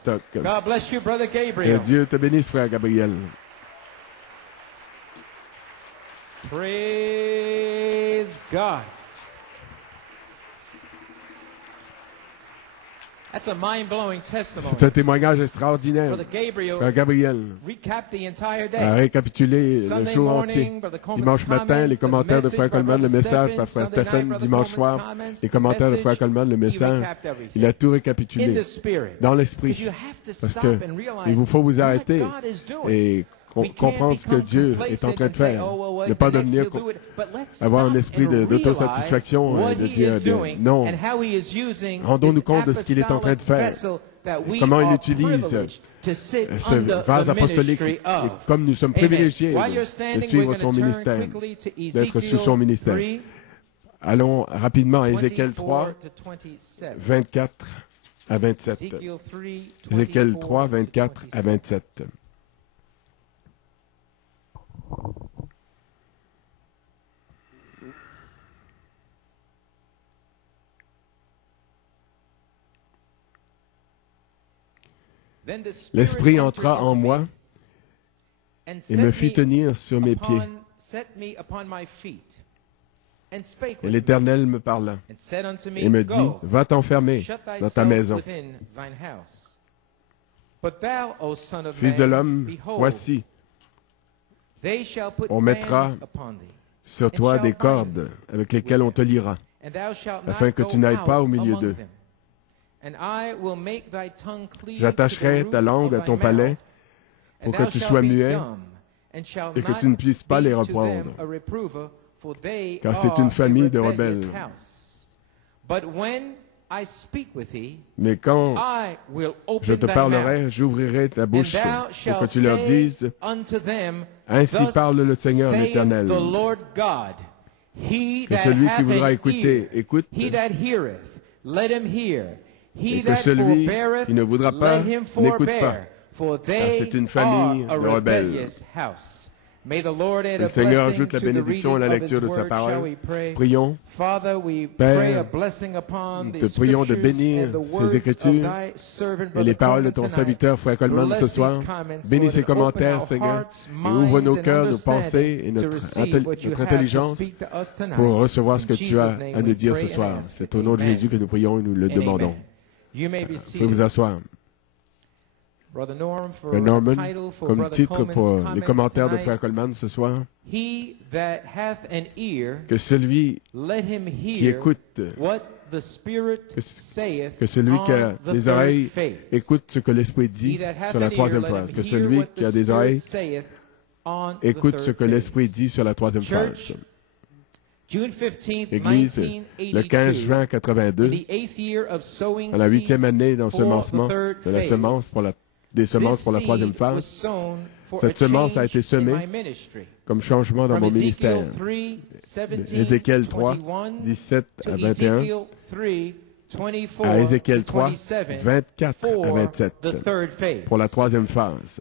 stock. God bless you, Brother Que Gabriel. Dieu te bénisse, frère Gabriel. Praise God. That's a mind-blowing testimony. C'est un témoignage extraordinaire. Brother Gabriel Frère Gabriel recapped the entire a day. récapitulé le Sunday jour morning, entier. Brother Coleman's Dimanche matin, comments, les commentaires de the Frère message by Coleman, le Brother message par Stephen, Frère Sunday Stephen, night, Brother dimanche Coleman's soir, comments, les the commentaires de Frère message. Coleman, le He message. recapped everything. Il a tout In récapitulé the spirit. dans Because l'esprit. you have to Parce stop que and realize il vous faut vous what arrêter God is doing. et comprendre ce que Dieu est en train de faire. Ne pas devenir avoir un esprit d'autosatisfaction et de dire non. Rendons-nous compte de ce qu'il est en train de faire. Comment il utilise ce vase apostolique et comme nous sommes privilégiés de suivre son ministère, d'être sous son ministère. Allons rapidement à Ézéchiel 3, 24 à 27. Ézéchiel 3, 24 à 27. L'Esprit entra en moi et me fit tenir sur mes pieds. Et l'Éternel me parla et me dit, va t'enfermer dans ta maison. Fils de l'homme, voici, on mettra sur toi des cordes avec lesquelles on te liera, afin que tu n'ailles pas au milieu d'eux. J'attacherai ta langue à ton palais pour que tu sois muet et que tu ne puisses pas les reprendre, car c'est une famille de rebelles. Mais quand je te parlerai, j'ouvrirai ta bouche pour que tu leur dises, ainsi parle le Seigneur l'Éternel. Que celui qui voudra écouter, écoute, et que celui qui ne voudra pas, n'écoute pas, car c'est une famille de rebelles. Que le Seigneur ajoute la bénédiction à la lecture de sa parole. Prions. Père, nous te prions de bénir ces Écritures et les paroles de ton serviteur, Frère Coleman, ce soir. Bénis ses commentaires, Seigneur, et ouvre nos cœurs, nos pensées et notre intelligence pour recevoir ce que tu as à nous dire ce soir. C'est au nom de Jésus que nous prions et nous le demandons. Vous pouvez vous asseoir. Frère Norman, comme titre pour les commentaires de Frère Coleman ce soir, que celui qui écoute, que celui qui a des oreilles écoute ce que l'Esprit dit sur la troisième phrase, que celui qui a des oreilles écoute ce que l'Esprit dit sur la troisième phrase. Église, le 15 juin 82, à la 8e année d'ensemencement de la semence des semences pour la troisième phase, cette semence a été semée comme changement dans mon ministère. Ézéchiel 3, 17 à 21, à Ézéchiel 3, 24 à 27, pour la troisième phase.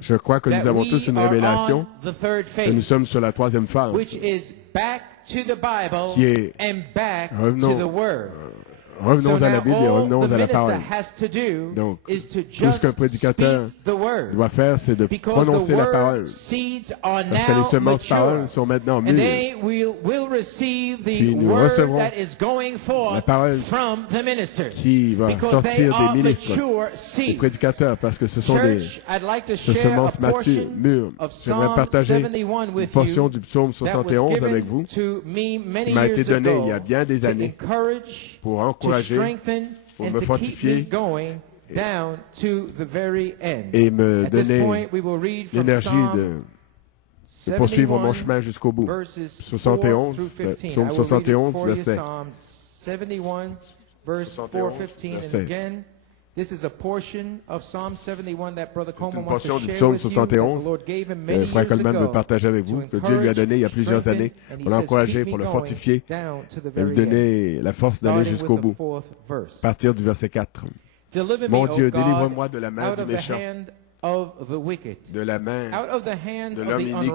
Je crois que nous avons tous une révélation que nous sommes sur la troisième phase, qui est revenons à la Bible et revenons à la parole. Donc, tout ce qu'un prédicateur doit faire, c'est de prononcer la parole. Parce que les semences paroles sont maintenant mûres. Puis nous recevrons la parole qui va sortir des ministres, des prédicateurs, parce que ce sont des semences matures, mûres. J'aimerais partager une portion du psaume 71 avec vous, qui m'a été donnée il y a bien des années, pour encourager, pour me fortifier et me donner l'énergie de poursuivre mon chemin jusqu'au bout. 71, psaume 71, verset 71, This is a portion of Psalm 71 that Brother Coleman wants to portion du share psaume with you, 71 that the Lord gave him que many Frère years Coleman veut ago partager avec vous, que Dieu lui a donné il y a plusieurs années pour l'encourager, pour le fortifier et lui donner la force d'aller jusqu'au bout. À partir du verset 4. Mon Dieu, délivre-moi de la main du méchant, de la main de l'homme inique.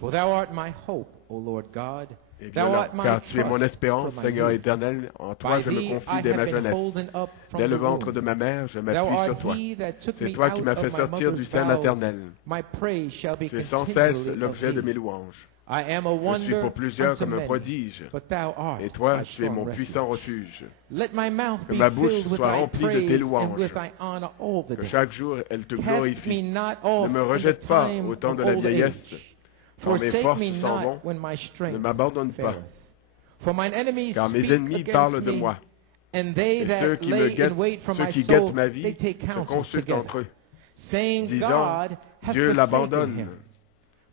For thou art my hope, O Lord God. Et bien là, car tu es mon espérance, Seigneur éternel, en toi je me confie dès ma jeunesse. Dès le ventre de ma mère, je m'appuie sur toi. C'est toi qui m'as fait sortir du sein maternel. Tu es sans cesse l'objet de mes louanges. Je suis pour plusieurs comme un prodige, et toi, tu es mon puissant refuge. Que ma bouche soit remplie de tes louanges, que chaque jour elle te glorifie. Ne me rejette pas au temps de la vieillesse. Quand mes forces s'en vont, ne m'abandonne pas, car mes ennemis parlent de moi. Et ceux qui guettent ma vie se consultent entre eux, disant, Dieu l'abandonne.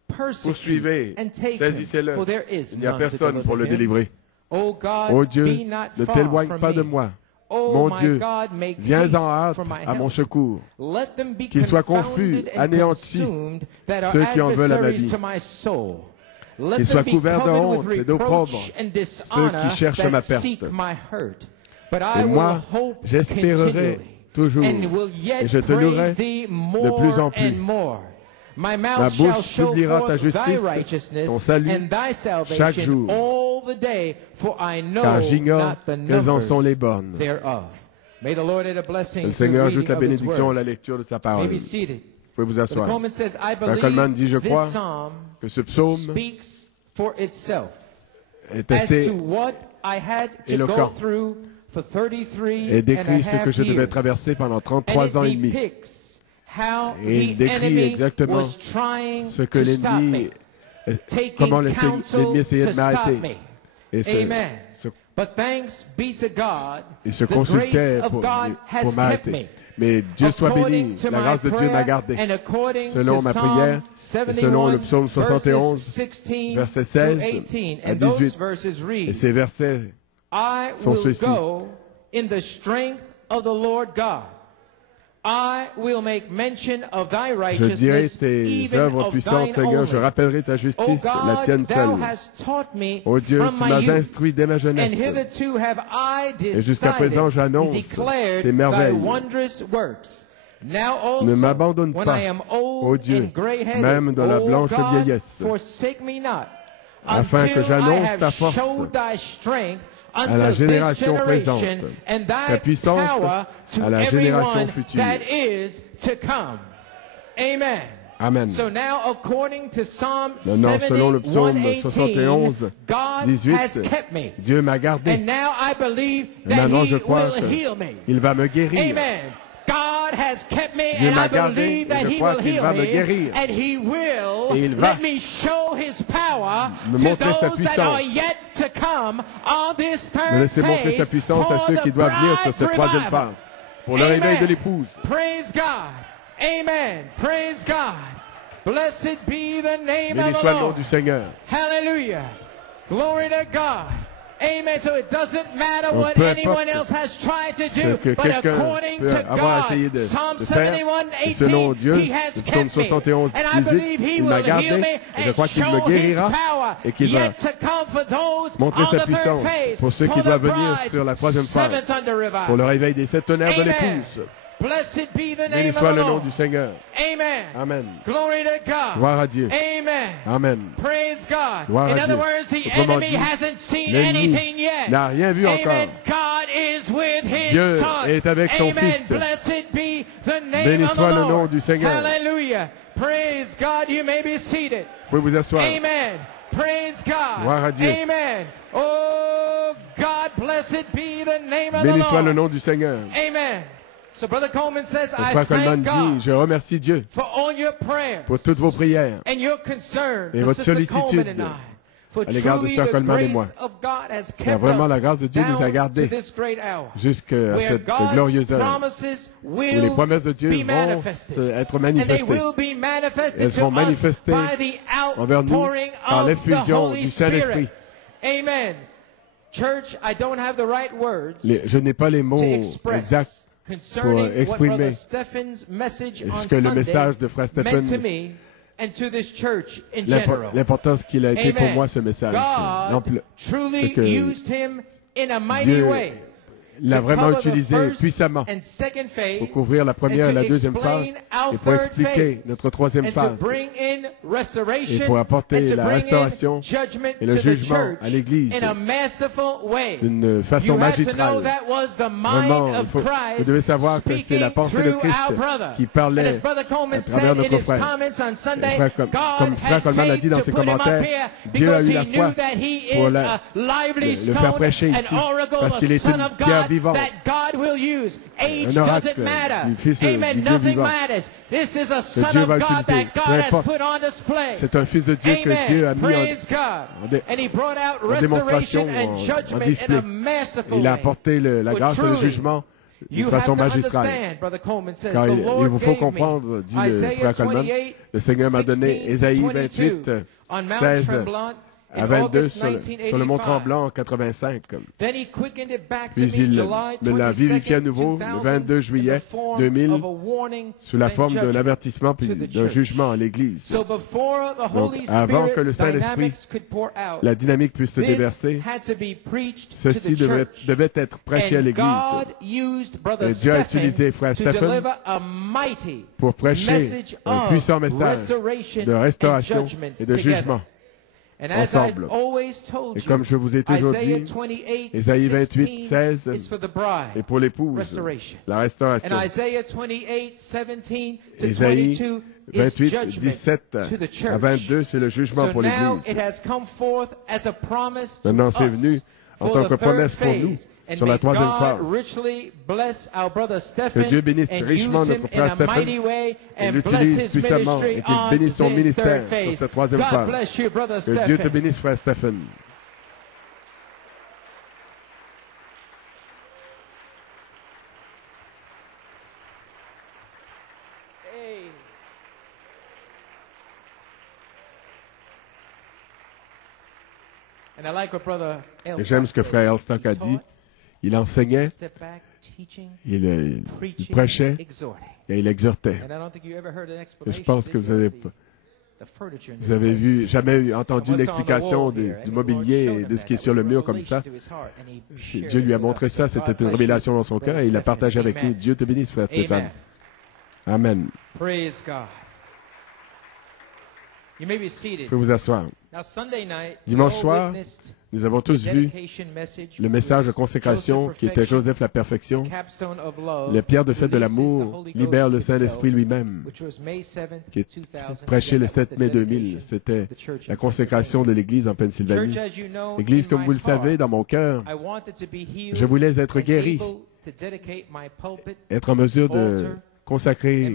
Poursuivez, saisissez-le, il n'y a personne pour le délivrer. Ô Dieu, ne t'éloigne pas de moi. Mon Dieu, viens en hâte à mon secours. Qu'ils soient confus, anéantis, ceux qui en veulent à ma vie. Qu'ils soient couverts de honte et d'opprobre, ceux qui cherchent ma perte. Et moi, j'espérerai toujours, et je te louerai de plus en plus. Ma bouche publiera ta justice, ton salut, chaque jour, car j'ignore quelles en sont les bornes. Que le Seigneur ajoute la bénédiction à la lecture de sa parole. Vous pouvez vous asseoir. Frère Coleman dit, je crois que ce psaume est assez éloquent et décrit ce que je devais traverser pendant 33 ans et demi. Et il décrit exactement ce que l'ennemi, comment l'ennemi essayait de m'arrêter. Et se consultait pour m'arrêter. Mais Dieu soit béni, la grâce de Dieu m'a gardé. Selon ma prière, et selon le psaume 71, versets 16 à 18. Et ces versets sont ceux-ci. Je dirai tes œuvres puissantes, Seigneur, je rappellerai ta justice, la tienne seule. Ô Dieu, tu m'as instruit dès ma jeunesse, et jusqu'à présent j'annonce tes merveilles. Ne m'abandonne pas, ô Dieu, même dans la blanche vieillesse, afin que j'annonce ta force à la génération présente, ta puissance à la génération future. Amen. Maintenant, selon le psaume 71, 18, Dieu m'a gardé. Et maintenant, je crois qu'il va me guérir. Dieu m'a gardé et je crois qu'il va me guérir. Et il va me montrer sa puissance. Me laisser montrer sa puissance à ceux qui doivent venir sur cette troisième phase pour le réveil de l'épouse. Praise God. Amen. Praise God. Blessed be the name of the Lord. Béni soit le nom du Seigneur. Hallelujah. Glory to God. Amen. So it doesn't matter what anyone else has tried to do, but according to God, Psalm 71:18, He has kept me, and I believe He will heal me and show His power yet to come for those on the third phase, for the bride's seventh under revival. Pour le réveil des sept tonnerres de l'épouse. Blessed be the Béni name soit of the le nom Lord. du Seigneur. Amen. Amen. Glory to God. Gloire à Dieu. Amen. Amen. Praise God. Gloire In à other Dieu. words, the Autrement enemy dit, hasn't seen anything yet. n'a rien vu encore. Amen. God is with His Dieu Son. est avec son Amen. Fils. Blessed be the name Béni of the soit le Lord. nom du Seigneur. Hallelujah. Praise God. You may be seated. Vous pouvez vous asseoir. Amen. Praise God. Gloire à Dieu. Amen. Oh God, blessed be the name of the Béni Lord. soit le nom du Seigneur. Amen. So Brother Coleman says, Le I frère Coleman thank God dit, je remercie Dieu for all your prayers pour toutes vos prières and your concern et for votre Sister sollicitude Coleman and I. For à l'égard de truly Sœur the Coleman et moi. grace of God has Car kept vraiment us la grâce de Dieu nous a down gardés to this great hour, jusqu'à where cette God's glorieuse heure promises où les will promesses de Dieu be vont manifested. être And they manifestées. will be manifested Elles seront to us manifestées by the envers nous outpouring par of the l'effusion Holy du Saint-Esprit. Spirit. Amen. Church, I don't have the right words Je n'ai pas les mots to express exacts concerning pour what exprimer Brother Stephen's message on ce que le Sunday message de Frère meant to Stephen, me and to this church in general. l'importance qu'il a été pour Amen. moi ce message. God truly que used him in a mighty Dieu way. l'a vraiment utilisé puissamment pour couvrir la première et la deuxième phase et pour expliquer notre troisième phase et pour apporter la restauration et le jugement à l'Église d'une façon magistrale. Vraiment, vous devez savoir que c'est la pensée de Christ qui parlait à travers notre frère. Comme frère Coleman l'a dit dans ses commentaires, Dieu a eu la foi pour le faire prêcher ici, parce qu'il est une pierre vivante, un oracle du Fils du Dieu vivant, que Dieu va utiliser, peu importe. C'est un Fils de Dieu que Dieu a mis en démonstration, en display. Il a apporté la grâce et le jugement d'une façon magistrale. Car il vous faut comprendre, dit le frère Coleman, le Seigneur m'a donné Ésaïe 28, 16 à 22 sur le mont Tremblant en 85. Puis il me l'a vivifié à nouveau le 22 juillet 2000 sous la forme d'un avertissement puis d'un jugement à l'Église. Donc, avant que le Saint-Esprit, la dynamique puisse se déverser, ceci devait être prêché à l'Église. Et Dieu a utilisé Frère Stephen pour prêcher un puissant message de restauration et de jugement. Ensemble. Et comme je vous ai toujours dit, Ésaïe 28, 16 est pour l'épouse, la restauration. Ésaïe 28, 17 à 22, c'est le jugement pour l'Église. Maintenant, c'est venu en tant que promesse pour nous sur la troisième phase. Que Dieu bénisse richement notre frère Stephen et l'utilise puissamment et qu'il bénisse son ministère sur cette troisième phase. Que Dieu te bénisse, frère Stephen. Et j'aime ce que frère Elstock a dit. Il enseignait, il prêchait et il exhortait. Et je pense que vous avez jamais entendu l'explication du mobilier et de ce qui est sur le mur comme ça. Dieu lui a montré ça, c'était une révélation dans son cœur et il l'a partagé avec nous. Dieu te bénisse, frère Stéphane. Amen. Vous pouvez vous asseoir. Dimanche soir, nous avons tous vu le message de consécration qui était Joseph la perfection. Les pierres de fête de l'amour libèrent le Saint-Esprit lui-même, qui est prêché le 7 mai 2000. C'était la consécration de l'Église en Pennsylvanie. L'Église, comme vous le savez, dans mon cœur, je voulais être guéri, être en mesure de consacrer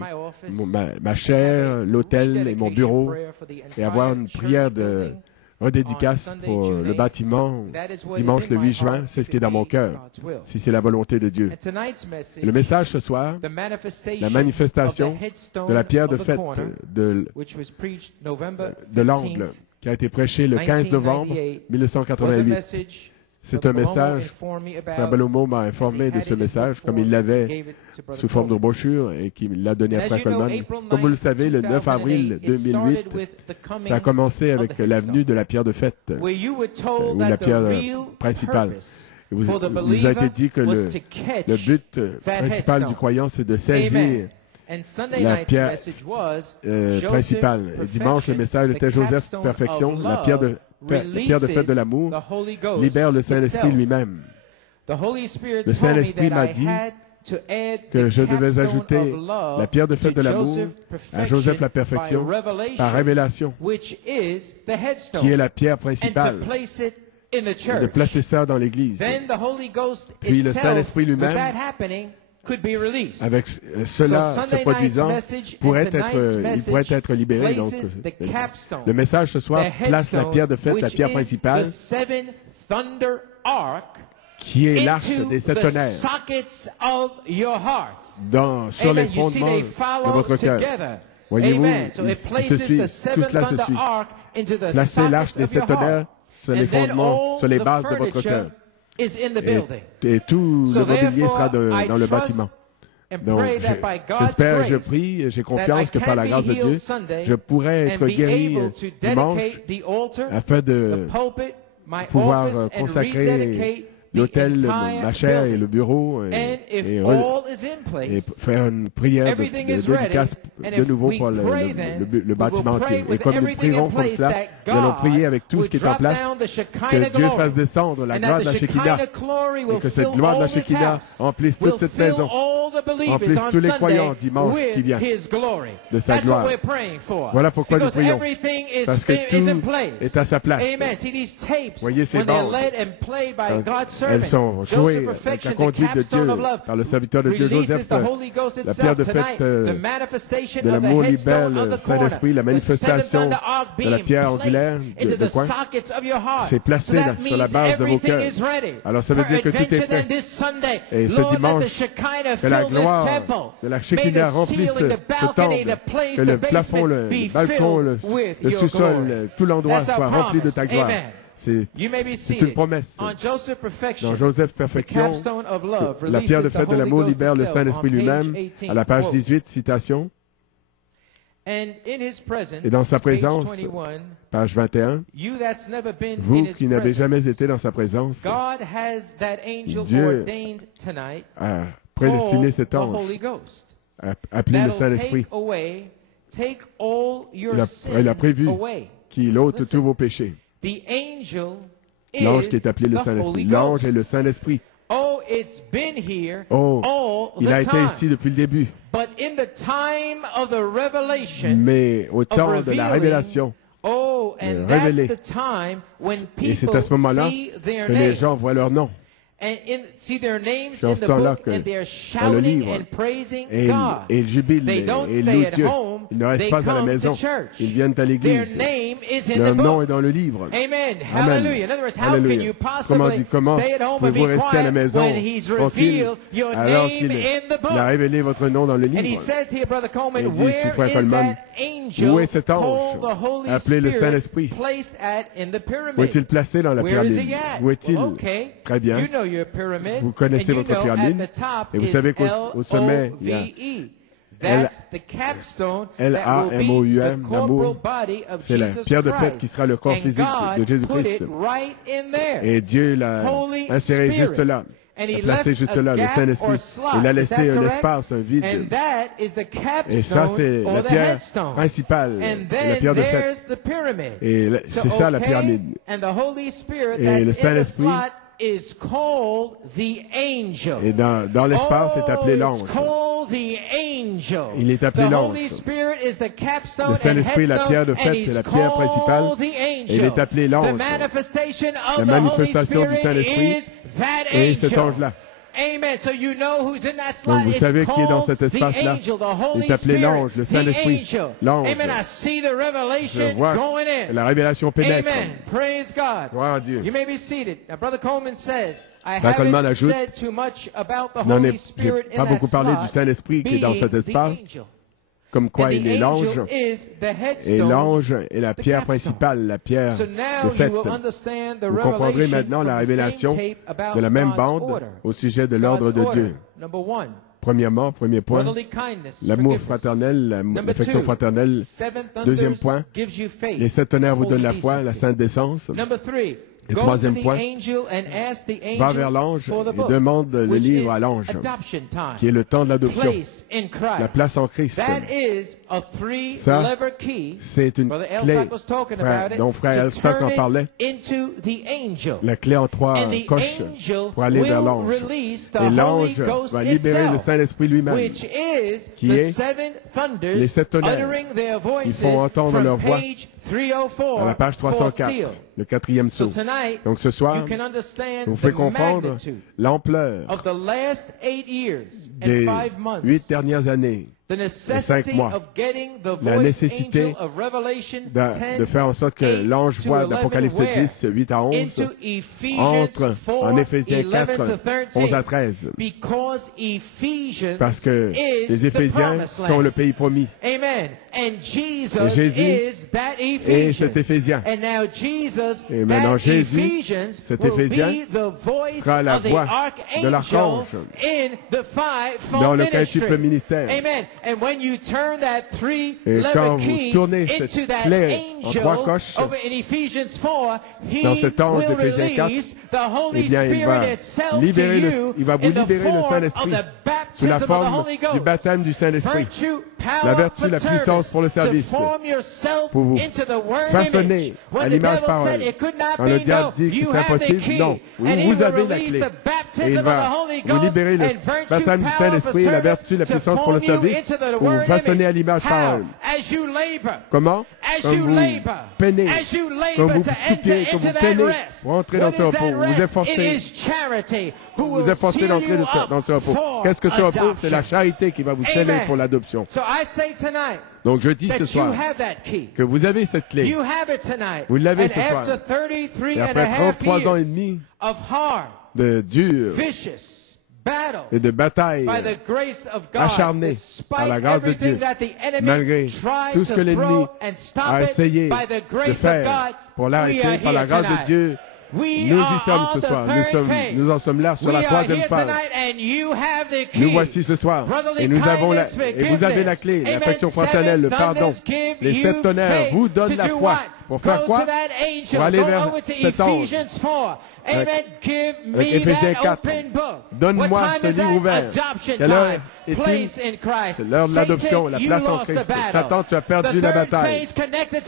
ma chair, l'autel et mon bureau et avoir une prière de redédicace pour le bâtiment dimanche le 8 juin. C'est ce qui est dans mon cœur, si c'est la volonté de Dieu. Et le message ce soir, la manifestation de la pierre de fête de l'angle qui a été prêché le 15 novembre 1988. C'est un message, Frère Bellomo m'a informé de ce message, comme il l'avait sous forme de brochure et qu'il l'a donné à Frère Coleman. Comme vous le savez, le 9 avril 2008, ça a commencé avec l'avenue de la pierre de fête, ou la pierre principale. Il vous a été dit que le but principal du croyant, c'est de saisir la pierre principale. Et dimanche, le message était Joseph Perfection, la pierre de fête de l'amour, libère le Saint-Esprit lui-même. Le Saint-Esprit m'a dit que je devais ajouter la pierre de fête de l'amour à Joseph la perfection par révélation, qui est la pierre principale, et de placer ça dans l'Église. Puis le Saint-Esprit lui-même, avec cela se produisant, il pourrait être libéré. Donc, le message ce soir place la pierre de fête, la pierre principale, qui est l'arche des sept tonnerres, sur les fondements de votre cœur. Voyez-vous, tout cela se suit. Placez l'arche des sept tonnerres sur les fondements, sur les bases de votre cœur. Et tout le mobilier sera dans le bâtiment. Donc, j'espère, je prie, j'ai confiance que par la grâce de Dieu, je pourrai être guéri dimanche afin de pouvoir consacrer l'autel, la chaire et le bureau et faire une prière de dédicace de nouveau pour le bâtiment entier. Et comme nous prierons comme cela, nous allons prier avec tout ce qui est en place, que Dieu fasse descendre la gloire de la Shekinah et que cette gloire de la Shekinah emplisse toute cette maison, emplisse tous les croyants dimanche qui vient de sa gloire. Voilà pourquoi nous prions, parce que tout est à sa place. Voyez ces bandes, elles sont jouées avec la conduite de Dieu par le serviteur de Dieu Joseph. La pierre de fête de l'amour libère le Saint-Esprit, la manifestation de la pierre angulaire de coin. C'est placé là, sur la base de vos cœurs. Alors ça veut dire que tout est prêt. Et ce dimanche, que la gloire de la Shekinah remplisse ce temple, que le plafond, le balcon, le sous-sol, tout l'endroit soit rempli de ta gloire. C'est une promesse. Dans Joseph Perfection, la pierre de fête de l'amour libère le Saint-Esprit lui-même, à la page 18, citation. Et dans sa présence, page 21, vous qui n'avez jamais été dans sa présence, Dieu a prédestiné cet ange, appelé le Saint-Esprit. Il a prévu qu'il ôte tous vos péchés. L'ange qui est appelé le Saint-Esprit. L'ange est le Saint-Esprit. Oh, il a été ici depuis le début. Mais au temps de la révélation, révélé, et c'est à ce moment-là que les gens voient leur nom. Dans ce temps-là, dans le livre, et ils jubilent et ils louent Dieu. Ils ne restent pas à la maison. Ils viennent à l'église. Leur nom est dans le livre. Amen. Alléluia. Comment pouvez-vous rester à la maison tranquille alors qu'il a révélé votre nom dans le livre? Il dit ici, frère Coleman, où est cet ange appelé le Saint-Esprit? Où est-il placé dans la pyramide? Où est-il? Très bien. Vous connaissez votre pyramide et vous savez qu'au sommet, il y a L-A-M-O-U-M, l'amour. C'est la pierre de fête qui sera le corps physique de Jésus-Christ. Et Dieu l'a inséré juste là. Il a placé juste là le Saint-Esprit. Il a laissé un espace, un vide. Et ça, c'est la pierre principale, la pierre de fête. Et c'est ça la pyramide. Et le Saint-Esprit, et dans l'espace, c'est appelé l'ange. Il est appelé l'ange. Le Saint-Esprit est la pierre de fête, c'est la pierre principale. Et il est appelé l'ange. La manifestation du Saint-Esprit est cet ange-là. Amen. So you know who's in that slot. Donc vous savez qui est dans cet espace-là. Il est appelé l'ange, le Saint-Esprit. L'ange. Je vois que la révélation pénètre. Amen. Praise God. Gloire à Dieu. You may be seated. Now, Brother Coleman says, I Coleman haven't ajoute, said too much about the Holy Spirit in pas beaucoup that parlé slot, du Saint-Esprit qui est dans cet espace. Comme quoi il est l'ange, et l'ange est la pierre principale, la pierre de fête. Vous comprendrez maintenant la révélation de la même bande au sujet de l'ordre de Dieu. Premièrement, premier point, l'amour fraternel, l'affection fraternelle. Deuxième point, les 7 tonnerres vous donnent la foi, la sainte décence. Et troisième point, va vers l'ange et demande le livre à l'ange, qui est le temps de l'adoption, la place en Christ. Ça, c'est une clé dont frère Elstock en parlait, la clé en 3 coches pour aller vers l'ange. Et l'ange va libérer le Saint-Esprit lui-même, qui est les 7 tonnerres qui font entendre leur voix à la page 304, le 4e sceau. Donc ce soir, vous pouvez comprendre l'ampleur des 8 dernières années et 5 mois, la nécessité de faire en sorte que l'ange voit d'Apocalypse 10, 8 à 11, entre en Éphésiens 4, 11 à 13. Parce que les Éphésiens sont le pays promis. Amen. Et Jésus est cet Éphésien. Et maintenant Jésus, cet Éphésien, sera la voix de l'archange dans le quintuple ministère. Et quand vous tournez cette clé en 3 coches, dans cet ange d'Éphésiens 4, eh bien, il va vous libérer le Saint-Esprit sous la forme du baptême du Saint-Esprit. La vertu, la puissance pour le service, pour vous façonner à l'image parole. Quand le diable dit que c'est impossible, non. Vous avez la clé. Et il va vous libérer le baptême du Saint-Esprit, la vertu, la puissance pour le service, pour vous façonner à l'image parole. Comment? Comme vous peinez, comme vous soupiez, comme vous peinez pour entrer dans ce repos. Vous efforcez d'entrer dans ce repos. Qu'est-ce que ce repos? C'est la charité qui va vous sceller pour l'adoption. Donc je dis ce soir que vous avez cette clé. Vous l'avez ce soir. Et après 33 ans et demi de dur et de bataille acharnée par la grâce de Dieu, malgré tout ce que l'ennemi a essayé de faire pour l'arrêter, par la grâce de Dieu, nous y sommes ce soir. Nous en sommes là sur la 3e phase. Nous voici ce soir. Et nous avons et vous avez la clé, l'affection fraternelle, le pardon. Les 7 tonnerres vous donnent la foi. Pour faire quoi? Pour aller vers cet ange. Avec Éphésiens 4. Donne-moi ce livre ouvert. Quelle heure est-il? C'est l'heure de l'adoption, la place en Christ. Satan, tu as perdu la bataille.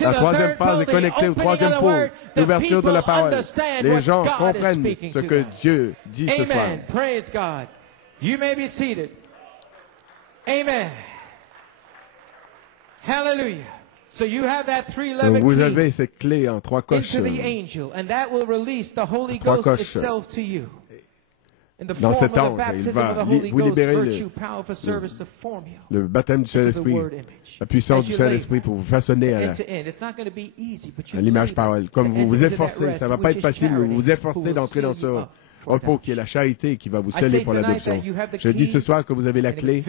La 3e phase est connectée au 3e pôle, l'ouverture de la parole. Les gens comprennent ce que Dieu dit ce soir. Praise God. You may be seated. Amen. Hallelujah. So you have that 3-legged vous avez cette clé en 3 coches. Into the angel, and that will release the Holy Ghost itself to you. In the dans form cet ange, of the baptism of the Holy Ghost, virtue, power for service to form you. Le baptême du Saint-Esprit, la puissance du Saint-Esprit pour vous façonner à l'image parole. Comme vous vous efforcez, ça ne va pas être facile, mais vous vous efforcez d'entrer dans ce repos qui est la charité qui va vous sceller pour l'adoption. Je dis ce soir que vous avez la clé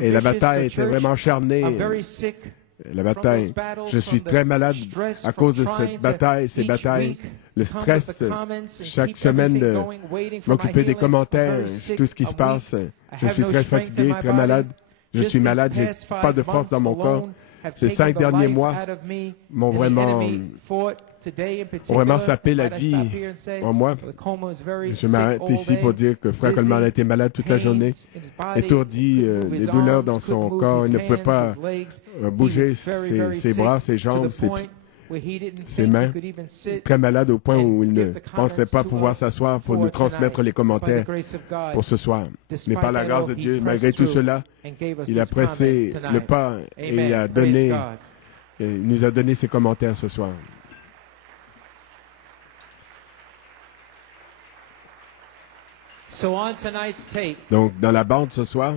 et la bataille était vraiment acharnée. La bataille. Je suis très malade à cause de cette bataille, ces batailles. Le stress, chaque semaine de m'occuper des commentaires, tout ce qui se passe. Je suis très fatigué, très malade. Je suis malade, j'ai pas de force dans mon corps. Ces 5 derniers mois m'ont vraiment sapé la vie en moi. Je m'arrête ici pour dire que Frère Coleman a été malade toute la journée, étourdi, des douleurs dans son corps. Il ne pouvait pas bouger ses bras, ses jambes, ses mains. Très malade au point où il ne pensait pas pouvoir s'asseoir pour nous transmettre les commentaires pour ce soir. Mais par la grâce de Dieu, malgré tout cela, il a pressé le pas et il nous a donné ses commentaires ce soir. Donc, dans la bande ce soir,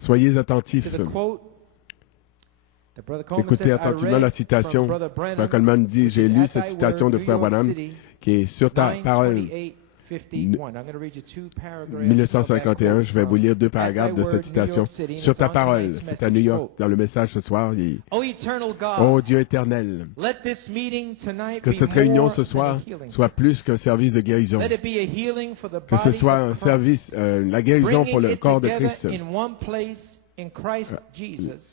soyez attentifs. Écoutez attentivement la citation. Frère Coleman dit, j'ai lu cette citation de Frère Branham qui est sur ta parole. 1951, je vais vous lire 2 paragraphes de cette citation. Sur ta parole, c'est à New York, dans le message ce soir. Oh Dieu éternel, que cette réunion ce soir soit plus qu'un service de guérison. Que ce soit un service, la guérison pour le corps de Christ.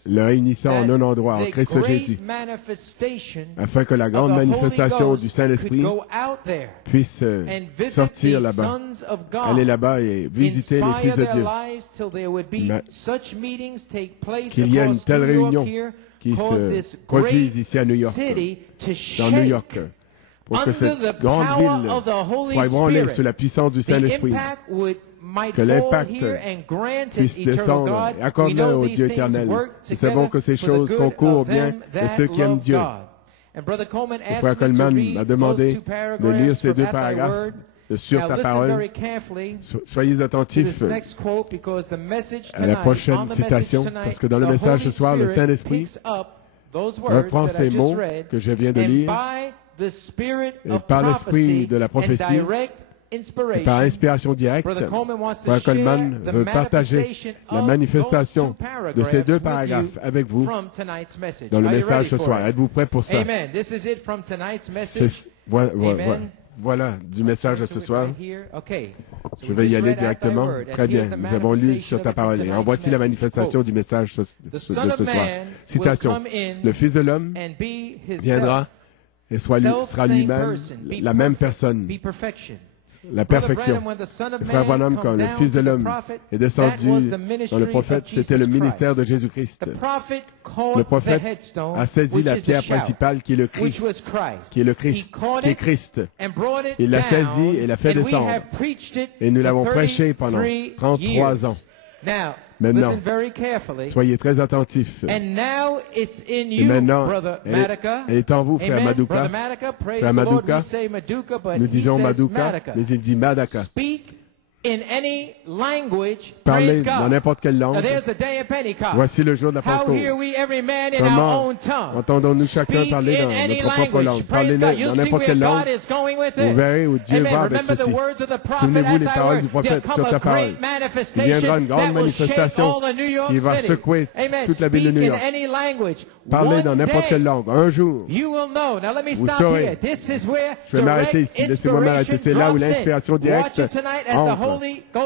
Le réunissant en un endroit, en Christ Jésus, afin que la grande manifestation du Saint-Esprit puisse sortir là-bas, aller là-bas et visiter les fils de Dieu. Qu'il y ait une telle réunion qui se produise ici à New York, dans New York, pour que cette grande ville soit branlée sous la puissance du Saint-Esprit. Que l'impact puisse descendre et accorder au Dieu éternel. Nous savons que ces choses concourent bien de ceux qui aiment Dieu. Le Frère Coleman m'a demandé de lire ces 2 paragraphes sur ta parole. Soyez attentifs à la prochaine citation, parce que dans le message ce soir, le Saint-Esprit reprend ces mots que je viens de lire et par l'esprit de la prophétie, et par inspiration directe, Frère Coleman veut partager la manifestation de ces 2 paragraphes avec vous dans le message ce soir. Êtes-vous prêts pour ça? Voilà du message de ce soir. Je vais y aller directement. Très bien. Nous avons lu sur ta parole. Et en voici la manifestation du message de ce soir. Citation. Le Fils de l'homme viendra et sera lui-même la même personne. La perfection. Frère Branham, quand le Fils de l'homme est descendu dans le prophète, c'était le ministère de Jésus-Christ. Le prophète a saisi la pierre principale qui est le Christ, qui est Christ. Il l'a saisi et l'a fait descendre. Et nous l'avons prêché pendant 33 ans. Maintenant, soyez très attentifs. Et maintenant, elle est en vous, frère Maduka. Frère Maduka, nous disons Maduka, mais il dit Madaka. Parlez dans n'importe quelle langue. Voici le jour de la Pentecôte. Comment entendons-nous chacun parler dans notre propre langue? Parlez dans n'importe quelle langue. Vous verrez où Dieu va avec ceci. Souvenez-vous les paroles du prophète sur ta parole. Il viendra une grande manifestation qui va secouer toute la ville de New York. Parlez dans n'importe quelle langue. Un jour, vous saurez. Je vais m'arrêter ici. Laissez-moi m'arrêter. C'est là où l'inspiration directe entre.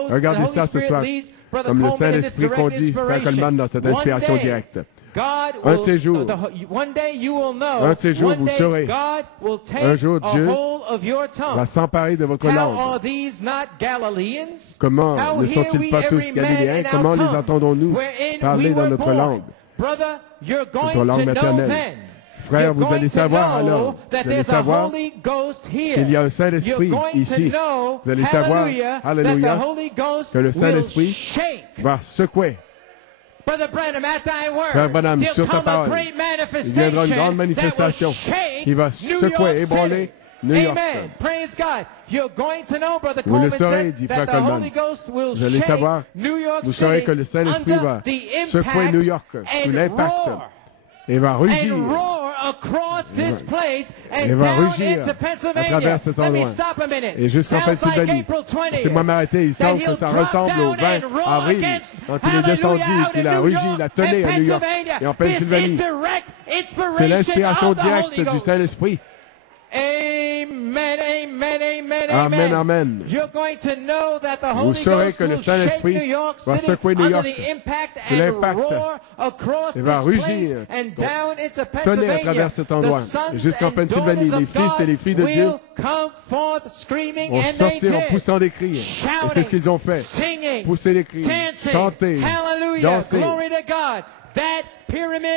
Regardez ça ce soir, comme le Saint-Esprit conduit Frère Coleman dans cette inspiration directe. Un de ces jours, vous saurez. Un jour, Dieu va s'emparer de votre langue. Comment ne sont-ils pas tous galiléens? Comment les entendons-nous parler dans notre langue? Notre langue maternelle. Frère, vous allez savoir alors, vous allez savoir qu'il y a un Saint-Esprit ici. Vous allez savoir, alléluia, que le Saint-Esprit va secouer. Frère Branham, sur ta parole, il viendra une grande manifestation qui va secouer, ébranler New York. Vous le saurez, dit Frère Coleman. Vous allez savoir, vous saurez que le Saint-Esprit va secouer New York sous l'impact. Et va rugir. Et va rugir à travers cet endroit. Et jusqu'en Pennsylvanie. Laissez-moi m'arrêter. Il semble que ça ressemble au 20 avril, quand il est descendu, qu'il a rugi, il a tonné à New York et en Pennsylvanie. C'est l'inspiration directe du Saint-Esprit. Amen, amen. Vous saurez que le Saint-Esprit va secouer New York sous l'impact et va rugir, tonner à travers cet endroit. Et jusqu'en Pennsylvanie, les fils et les filles de Dieu vont sortir en poussant des cris. Et c'est ce qu'ils ont fait. Pousser des cris, chanter, danser.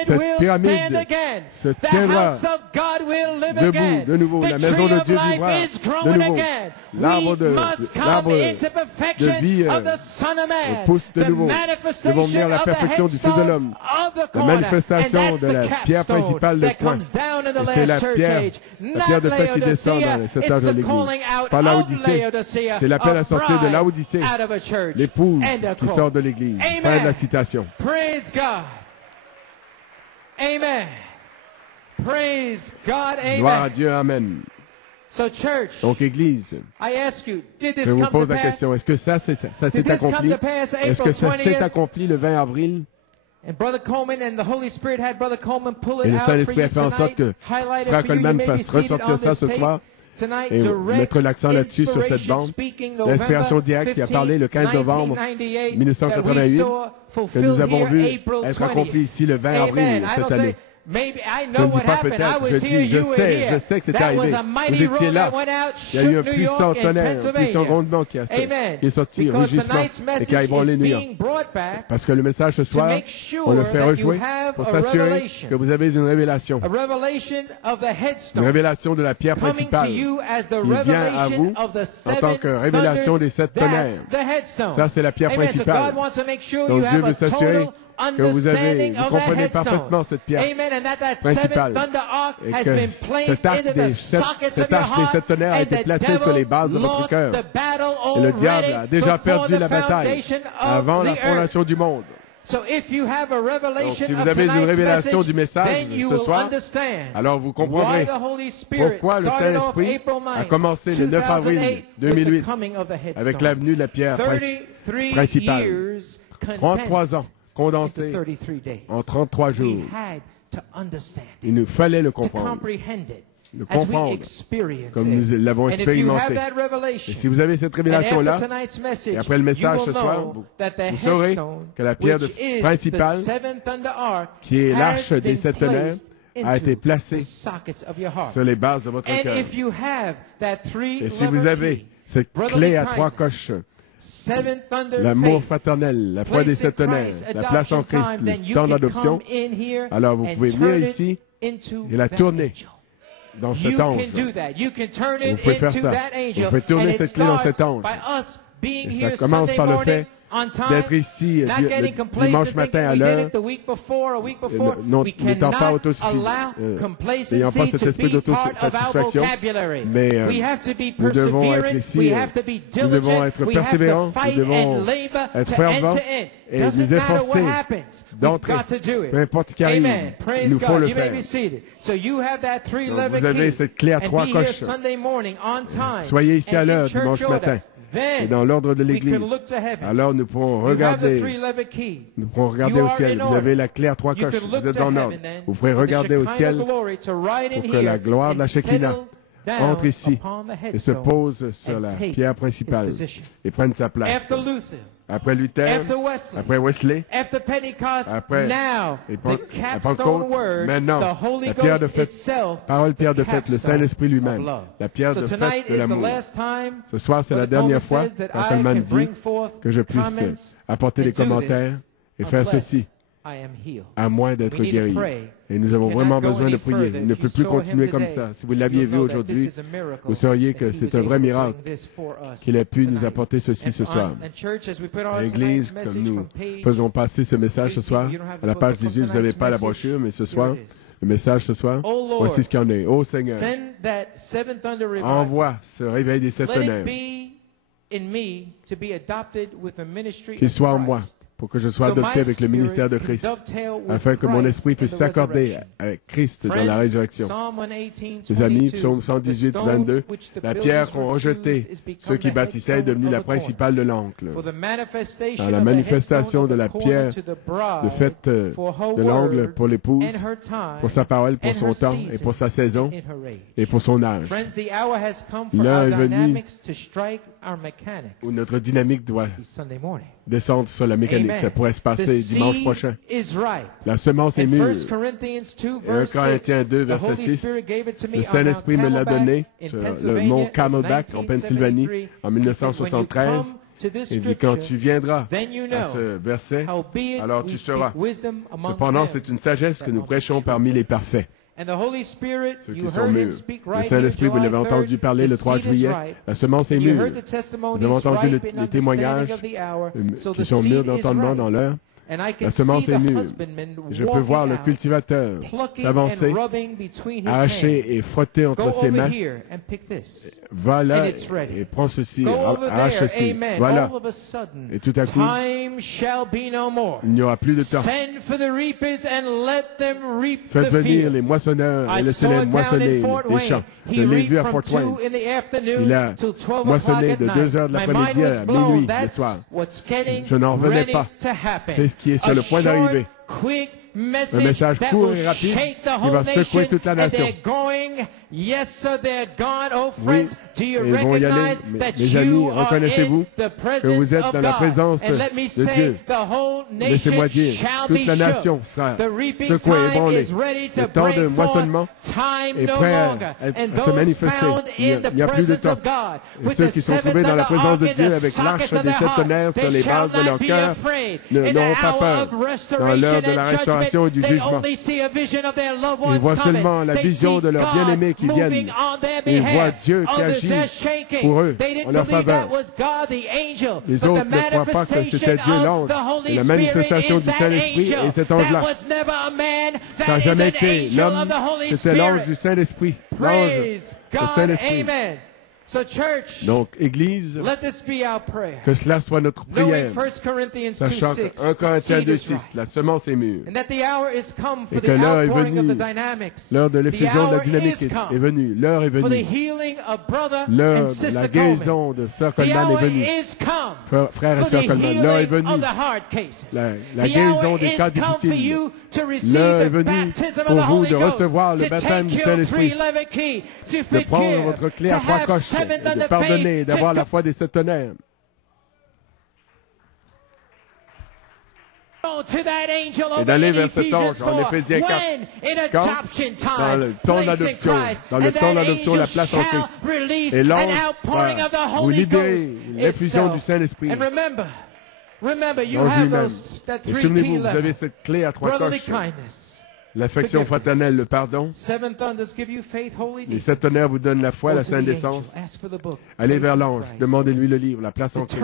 Cette pyramide se tiendra debout de nouveau. La maison de Dieu vivra de nouveau. L'arbre de vie pousse de nouveau. Nous devons venir à la perfection du Fils de l'homme. La manifestation de la pierre principale de point. Et c'est la pierre de fête qui descend dans cet âge de l'Église. Pas Laodicée. C'est l'appel à sortir de Laodicée. L'épouse qui sort de l'Église. Fin de la citation. Amen. Praise God. Amen. Gloire à Dieu. Amen. So, church, donc, Église, je vous pose la question, est-ce que ça s'est accompli? Est-ce que ça s'est accompli le 20 avril? Et le Saint-Esprit a fait en sorte que Frère Coleman fasse ressortir ça ce soir et mettre l'accent là-dessus sur cette bande. L'inspiration directe qui a parlé le 15 novembre 1988, que nous avons vu être accompli ici le 20 avril cette année. Je ne dis pas peut-être, je sais que c'est arrivé. Vous étiez là. Il y a eu un puissant tonnerre, un puissant grondement qui est sorti, rugissement, et qui a ébranlé New York. Parce que le message ce soir, on le fait rejouer pour s'assurer que vous avez une révélation. Une révélation de la pierre principale qui vient à vous en tant que révélation des 7 tonnerres. Ça, c'est la pierre principale. Donc Dieu veut s'assurer que vous comprenez parfaitement cette pierre principale et que cet arc des 7 tonnerres a été placé sur les bases de votre cœur. Et le diable a déjà perdu la bataille avant la fondation du monde. Donc, si vous avez une révélation du message ce soir, alors vous comprendrez pourquoi le Saint-Esprit a commencé le 9 avril 2008 avec l'avenue de la pierre principale. 33 ans. Condensé en 33 jours. Il nous fallait le comprendre le comprendre comme nous l'avons expérimenté. Et si vous avez cette révélation-là, et après le message ce soir, vous saurez que la pierre principale, qui est l'arche des sept ténèbres, a été placée sur les bases de votre cœur. Et si vous avez cette clé à 3 coches, l'amour fraternel, la foi des sept ténèbres, la place en Christ, le temps d'adoption, alors vous pouvez venir ici et la tourner dans cet ange. Vous pouvez faire ça. Vous pouvez tourner cette clé dans cet ange. Et ça commence par le fait d'être ici le dimanche matin à l'heure, n'étant pas autosuffisant, n'ayant pas cet esprit d'autosatisfaction, mais nous devons être ici, nous devons être persévérants, nous devons être fervents et nous efforcer d'entrer. Peu importe ce qui arrive, il nous faut le faire. Donc, vous avez cette clé à 3 coches. Soyez ici à l'heure dimanche matin. Et dans l'ordre de l'Église, alors nous pourrons regarder au ciel. Vous avez la clé à 3 coches, vous êtes en ordre. Vous pourrez regarder au ciel pour que la gloire de la Shekinah entre ici et se pose sur la pierre principale et prenne sa place. Après Luther, après Wesley, après Pentecôte, maintenant, la pierre de fête, parole pierre de fête, le Saint-Esprit lui-même, la pierre de fête de l'amour. Ce soir, c'est la dernière fois, quand Coleman dit, que je puisse apporter des commentaires et faire ceci, à moins d'être guéri. Et nous avons vraiment besoin de prier. Il ne peut plus continuer comme ça. Si vous l'aviez vu aujourd'hui, vous sauriez que c'est un vrai miracle qu'il ait pu nous apporter ceci ce soir. À l'Église, comme nous faisons passer ce message ce soir, à la page 18, vous n'avez pas la brochure, mais ce soir, le message ce soir, voici ce qu'il y en est. Ô Seigneur, envoie ce réveil des 7 ténèbres, qu'il soit en moi, pour que je sois adopté avec le ministère de Christ, afin que mon esprit puisse s'accorder avec Christ dans la résurrection. Mes amis, psaume 118, 22, la pierre qu'ont rejetée ceux qui bâtissaient est devenue la principale de l'angle. Dans la manifestation de la pierre de fête de l'angle pour l'épouse, pour sa parole, pour son temps et pour sa saison et pour son âge. L'heure est venue où notre dynamique doit descendre sur la mécanique. Ça pourrait se passer dimanche prochain. La semence est mûre. Et 1 Corinthiens 2, verset 6, le Saint-Esprit me l'a donné sur le mont Camelback en Pennsylvanie en 1973. Il dit, quand tu viendras à ce verset, alors tu sauras. Cependant, c'est une sagesse que nous prêchons parmi les parfaits. Ceux qui sont mûrs. Le Saint-Esprit, vous l'avez entendu parler le 3 juillet, la semence est mûre. Vous avez entendu les témoignages qui sont mûrs d'entendement dans l'heure. La semence est mûre. Je peux voir le cultivateur s'avancer, arracher et frotter entre ses mains. Va là et prends ceci, arrache ceci. Voilà. Et tout à coup, il n'y aura plus de temps. Faites venir les moissonneurs et laissez-les moissonner les champs. Je l'ai vu à Fort Wayne. Il a moissonné de 2 heures de l'après-midi à minuit le soir. Je n'en revenais pas. C'est ce qui est sur le point d'arriver. Un message court et rapide qui va secouer toute la nation. Oui, ils vont y aller. Mes amis, reconnaissez-vous que vous êtes dans la présence de Dieu. Laissez-moi dire, toute la nation sera secouée et ébranlée. Le temps de moissonnement est prêt à se manifester. Il n'y a plus de temps. Et ceux qui sont trouvés dans la présence de Dieu avec l'arche des 7 tonnerres sur les bases de leur cœur n'auront pas peur dans l'heure de la restauration et du jugement. Ils voient seulement la vision de leurs bien-aimés qui viennent. Ils voient Dieu qui agit pour eux, en leur faveur. Les autres ne croient pas que c'était Dieu l'ange. Et la manifestation du Saint-Esprit et cet ange-là. Ça n'a jamais été l'homme, c'était l'ange du Saint-Esprit. L'ange du Saint-Esprit. Donc, Église, que cela soit notre prière, sachant que 1 Corinthiens 2:6, la semence est mûre, et que l'heure est venue, l'heure de l'effusion de la dynamique est venue, l'heure est venue, l'heure de la guérison de Sœur Coleman est venue, frère et Sœur Coleman, l'heure est venue, la guérison des cas difficiles, l'heure est venue pour vous de recevoir le baptême du Saint-Esprit, de prendre votre clé à 3 coches, de pardonner, d'avoir la foi des 7 tonnerres. Et d'aller vers cet ange en Éphésiens 4, quand, dans le temps d'adoption, la place en Christ, et l'ange va vous libérer l'effusion du Saint-Esprit. L'ange lui-même. Et souvenez-vous, vous avez cette clé à 3 coches. L'affection fraternelle, le pardon. Les 7 tonnerres vous donnent la foi, la sainte décence. Allez vers l'ange, demandez-lui le livre, la place en Christ.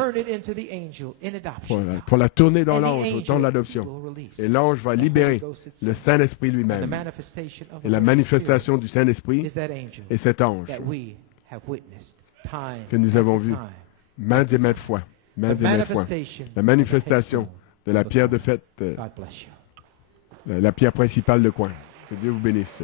Pour la tourner dans l'ange au temps de l'adoption. Et l'ange va libérer le Saint-Esprit lui-même. Et la manifestation du Saint-Esprit est cet ange que nous avons vu maintes et maintes fois. La manifestation de la pierre de fête. La pierre principale de coin. Que Dieu vous bénisse.